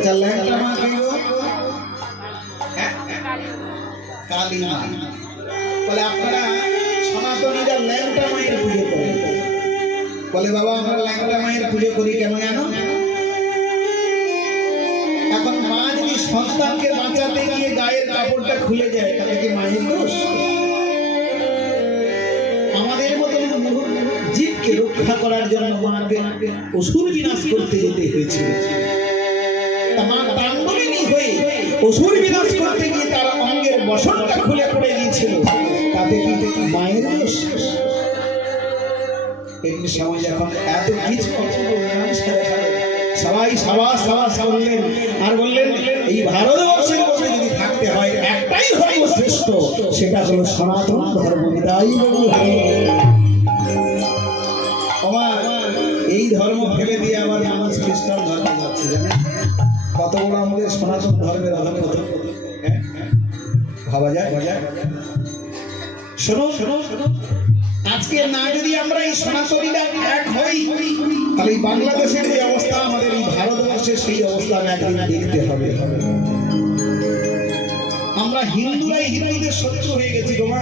আচ্ছা ল্যাংটা মা কি গো? কালী মা। বলে আপনারা সনাতনীরা ল্যাংটা মায়ের পুজো করেন। বলে বাবা আমরা ল্যাংটা মায়ের পুজো করি কেন জানো? এখন মা যদি সন্তানকে বাঁচাতে গিয়ে গায়ের কাপড়টা খুলে যায় তাহলে কি মায়ের দোষ? আমাদের মতন জীবকে রক্ষা করার জন্য মাকে অসুর বিনাশ করতে যেতে হয়েছিল। মা তাণ্ডবিনী হয়ে অসুর বিনাশ করতে গিয়ে তার অঙ্গের বসনটা খুলে পড়ে গিয়েছিল, তাতে কি মায়ের দোষ? এমনি সময় যখন এত কিছু সবাই সাবাস সাবাস বললেন আর বললেন এই ভারতবর্ষের মধ্যে যদি থাকতে হয় একটাই ধর্ম শ্রেষ্ঠ, সেটা হলো সনাতন ধর্ম। এই ধর্ম ফেলে দিয়ে আবার মানুষ খ্রিস্টান ধর্মে যাচ্ছে, জানেন কত বড় আমাদের সনাতন ধর্মের অধমে হতো। ভাবা যায়? শোনো শোনো শোনো, আজকে না যদি আমরা এই সনাতনীরা এক হই তাহলে এই বাংলাদেশের যে অবস্থা, আমাদের এই ভারতবর্ষের সেই অবস্থা একদিন দেখতে হবে। আমরা হিন্দুরাই হিন্দুদের শত্রু হয়ে গেছি গো মা।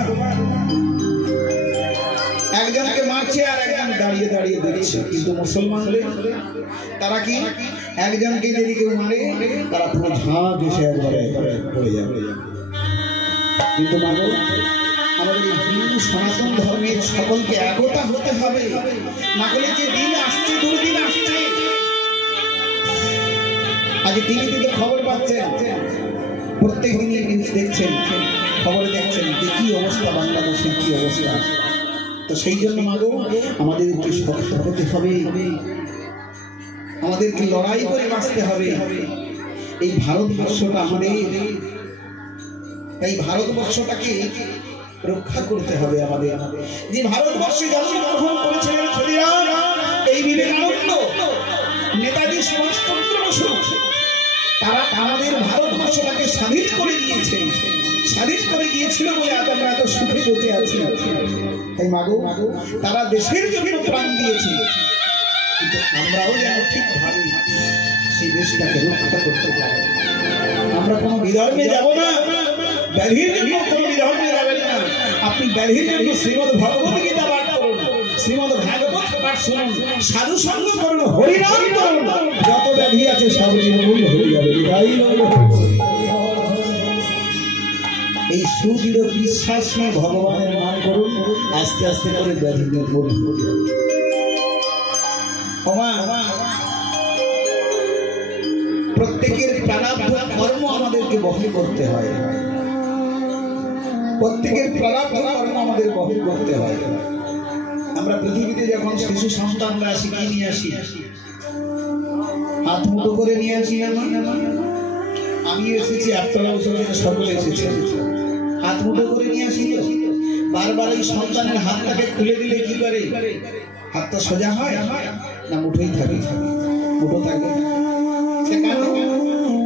একজনকে মারছে আর একজন দাঁড়িয়ে দাঁড়িয়ে দেখছে, কিন্তু মুসলমানদের তারা কি একজনকে যদি কেউ মারে তারা পুরো ঝাঁক এসে একবারে পড়ে যাবে। কিন্তু মানো আমাদের হিন্দু সনাতন ধর্মের সকলকে একতা হতে হবে, না হলে যে দিন আসছে দুর্দিন আসছে। আজ টিভিতে তো খবর পাচ্ছেন, প্রত্যেক দিন নিউজ দেখছেন, খবরে দেখছেন যে কি অবস্থা বাংলাদেশের, কি অবস্থা। তো সেই জন্য মাগো আমাদেরকে শক্ত হতে হবে, আমাদেরকে লড়াই করে বাঁচতে হবে। এই ভারতবর্ষটা আমাদের, এই ভারতবর্ষটাকে রক্ষা করতে হবে আমাদের। যে ভারতবর্ষে জন্মগ্রহণ করেছিলেন ক্ষুদিরাম, এই বিবেকানন্দ, নেতাজি সুভাষচন্দ্র বসু, তারা আমাদের ভারতবর্ষটাকে স্বাধীন করে দিয়েছেন। স্বাধীন করে গিয়েছিল বলে আজ আমরা এত সুখে বেঁচে আছি। তাই মাগো তারা দেশের জন্য প্রাণ দিয়েছে, কিন্তু আমরাও যেন ঠিকভাবে সেই দেশটাকে রক্ষা করতে পারি। আমরা কোনো বিধর্মে যাব না, ব্যাধির জন্য কোনো বিধর্মে যাবেন না। আপনি ব্যাধির জন্য শ্রীমদ ভগবত গীতা পাঠ করুন, শ্রীমদ ভাগবত পাঠ শুনুন, সাধু সঙ্গ করুন, হরিনাম করুন, যত ব্যাধি আছে সব নির্মূল হয়ে যাবে। এই সুদৃঢ় বিশ্বাস নিয়ে ভগবানের নাম করুন, আস্তে আস্তে করে ব্যাধি নির্মূল হয়ে যাবে। প্রত্যেকের প্রারব্ধ কর্ম আমাদেরকে বহন করতে হয়, প্রত্যেকের প্রারব্ধ কর্ম আমাদের বহন করতে হয়। আমরা পৃথিবীতে যখন শিশু সন্তানরা আসি, কি নিয়ে আসি? হাত মুঠো করে নিয়ে আসি। আমি এসেছি, আপনারা সকলে এসেছেন, হাত মুঠো করে নিয়ে আসি। বারবার এই সন্তানের হাতটাকে খুলে দিলে কি করে? হাতটা সোজা হয় না মুঠোই থাকে? মুঠো থাকে।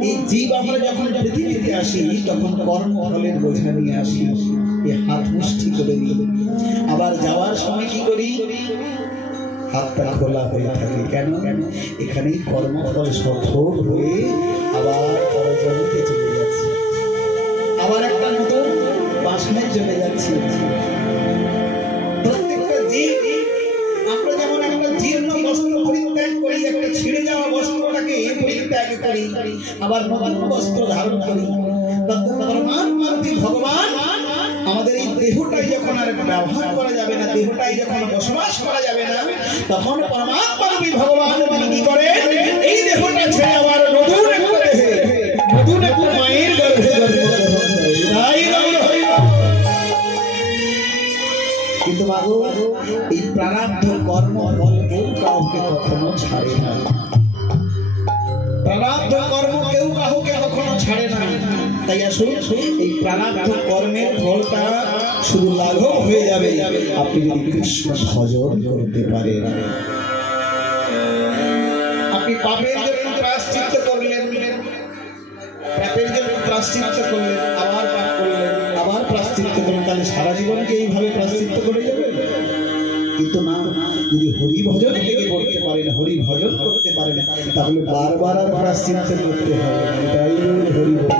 এই জীব আমরা যখন পৃথিবীতে আসি তখন কর্মফলের বোঝা নিয়ে আসি, এই হাত মুষ্টি করে দিই। আবার যাওয়ার সময় কি করি? হাতটা খোলা হয়ে থাকে। কেন? এখানেই কর্মফল সফল হয়ে আবার পরজগতে চলে যাচ্ছে, আবার একটা নতুন বাসনায় চলে যাচ্ছে। প্রত্যেকটা জীব, আমরা যেমন একটা জীর্ণ বস্ত্র পরিত্যাগ করি, একটা ছিঁড়ে যাওয়া বস্ত্রটাকে পরিত্যাগ করি, আবার নতুন বস্ত্র ধারণ করি। ভগবান আমাদের এই দেহটাই যখন আর ব্যবহার করা যাবে না, দেহটাই যখন বসবাস করা যাবে না, তখন পরমাত্মা রূপী ভগবান কি করে? এই দেহটা ছেড়ে আবার নতুন একটা দেহে, নতুন একটা মায়ের গর্ভে কিন্তু মাগো এই প্রারব্ধ কর্ম ফল কেউ কাউকে কখনো ছাড়ে না। প্রারব্ধ কর্ম কেউ কাউকে কখনো ছাড়ে না। তাই আসুন এই প্রারব্ধ কর্মের ফলটা শুধু লাঘব হয়ে যাবে আপনি যদি কৃষ্ণ ভজন করতে পারেন। আপনি পাপের জন্য প্রায়শ্চিত্ত করলেন, পাপের জন্য প্রায়শ্চিত্ত করলেন, আবার পাপ করলেন, আবার প্রায়শ্চিত্ত করলেন, তাহলে সারা জীবনকে এইভাবে প্রায়শ্চিত্ত করে যাবেন? কিন্তু না, যদি হরি ভজনে লেগে পড়তে পারেন, হরি ভজন করতে পারে না, তাহলে বারবার আর প্রায়শ্চিত্ত করতে হবে। এটাই হরি বল।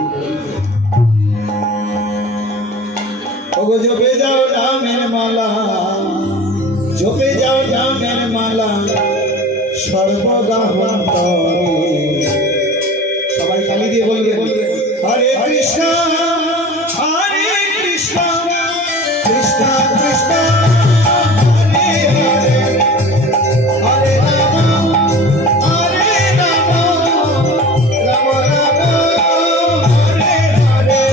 ওগো জপে যাও নামের মালা, জপে যাও নামের মালা সর্বগাহন্তরে। সবাই তালি দিয়ে বলবে হরে কৃষ্ণ হরে কৃষ্ণ কৃষ্ণ কৃষ্ণ হরে হরে, হরে রাম হরে রাম রাম রাম হরে হরে।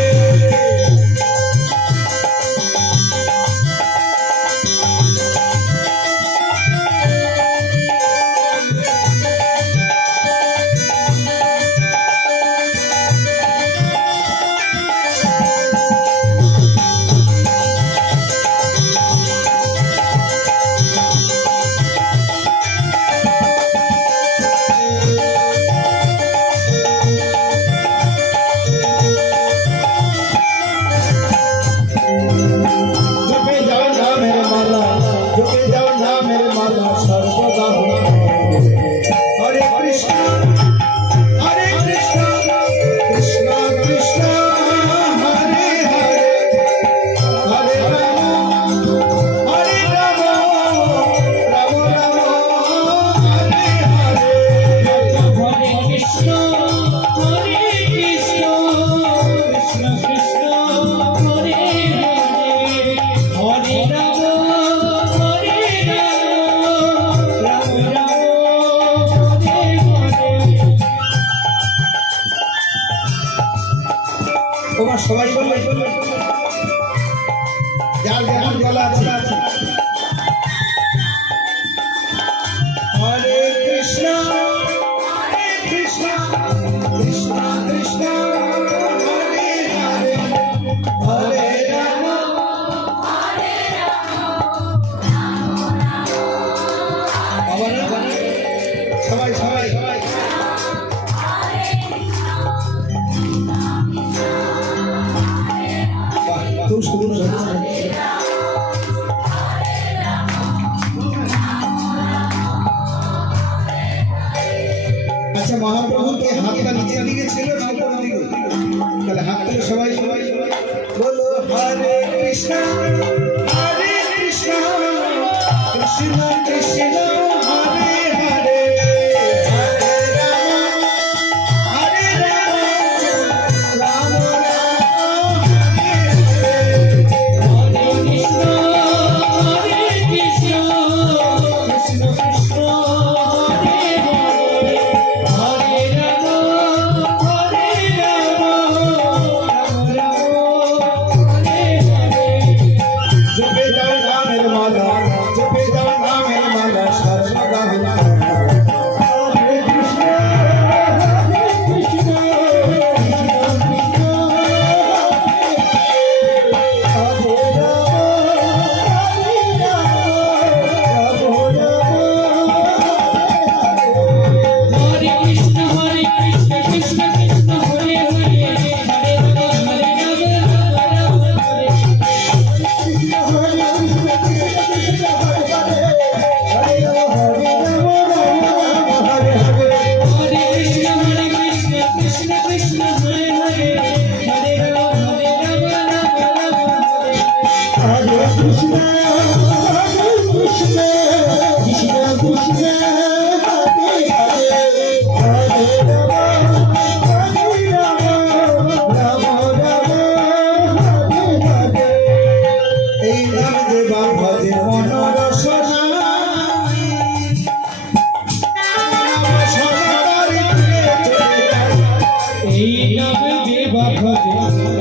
সবাই বলবে যার যেমন গলা আছে। হরে কৃষ্ণ হরে কৃষ্ণ কৃষ্ণ কৃষ্ণ হরে হরে, হরে রাম হরে রাম। সবাই সবাই সবাই খুব সুন্দর। আচ্ছা, মহাপ্রভুকে হাতটা নিচের দিকে ছিল না উপরের দিকে? তাহলে হাত তুলে সবাই সবাই বলো হরে কৃষ্ণ হরে কৃষ্ণ কৃষ্ণ কৃষ্ণ হরে হরে, হরে রাম হরে রাম রাম রাম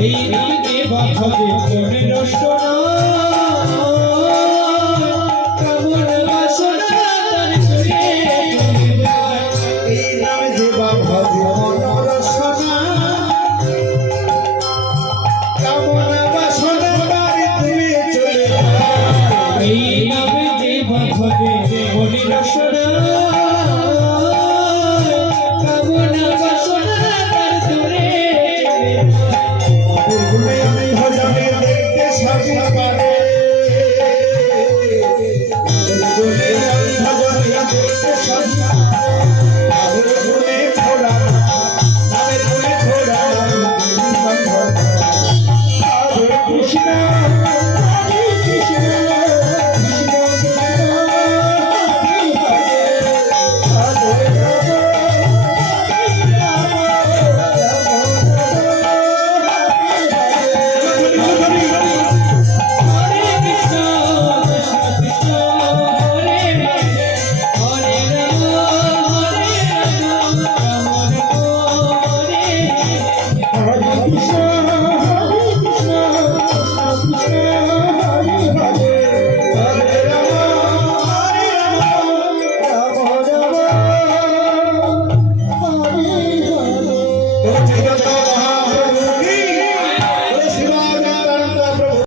এই নাম যে বাখে মনে নষ্ট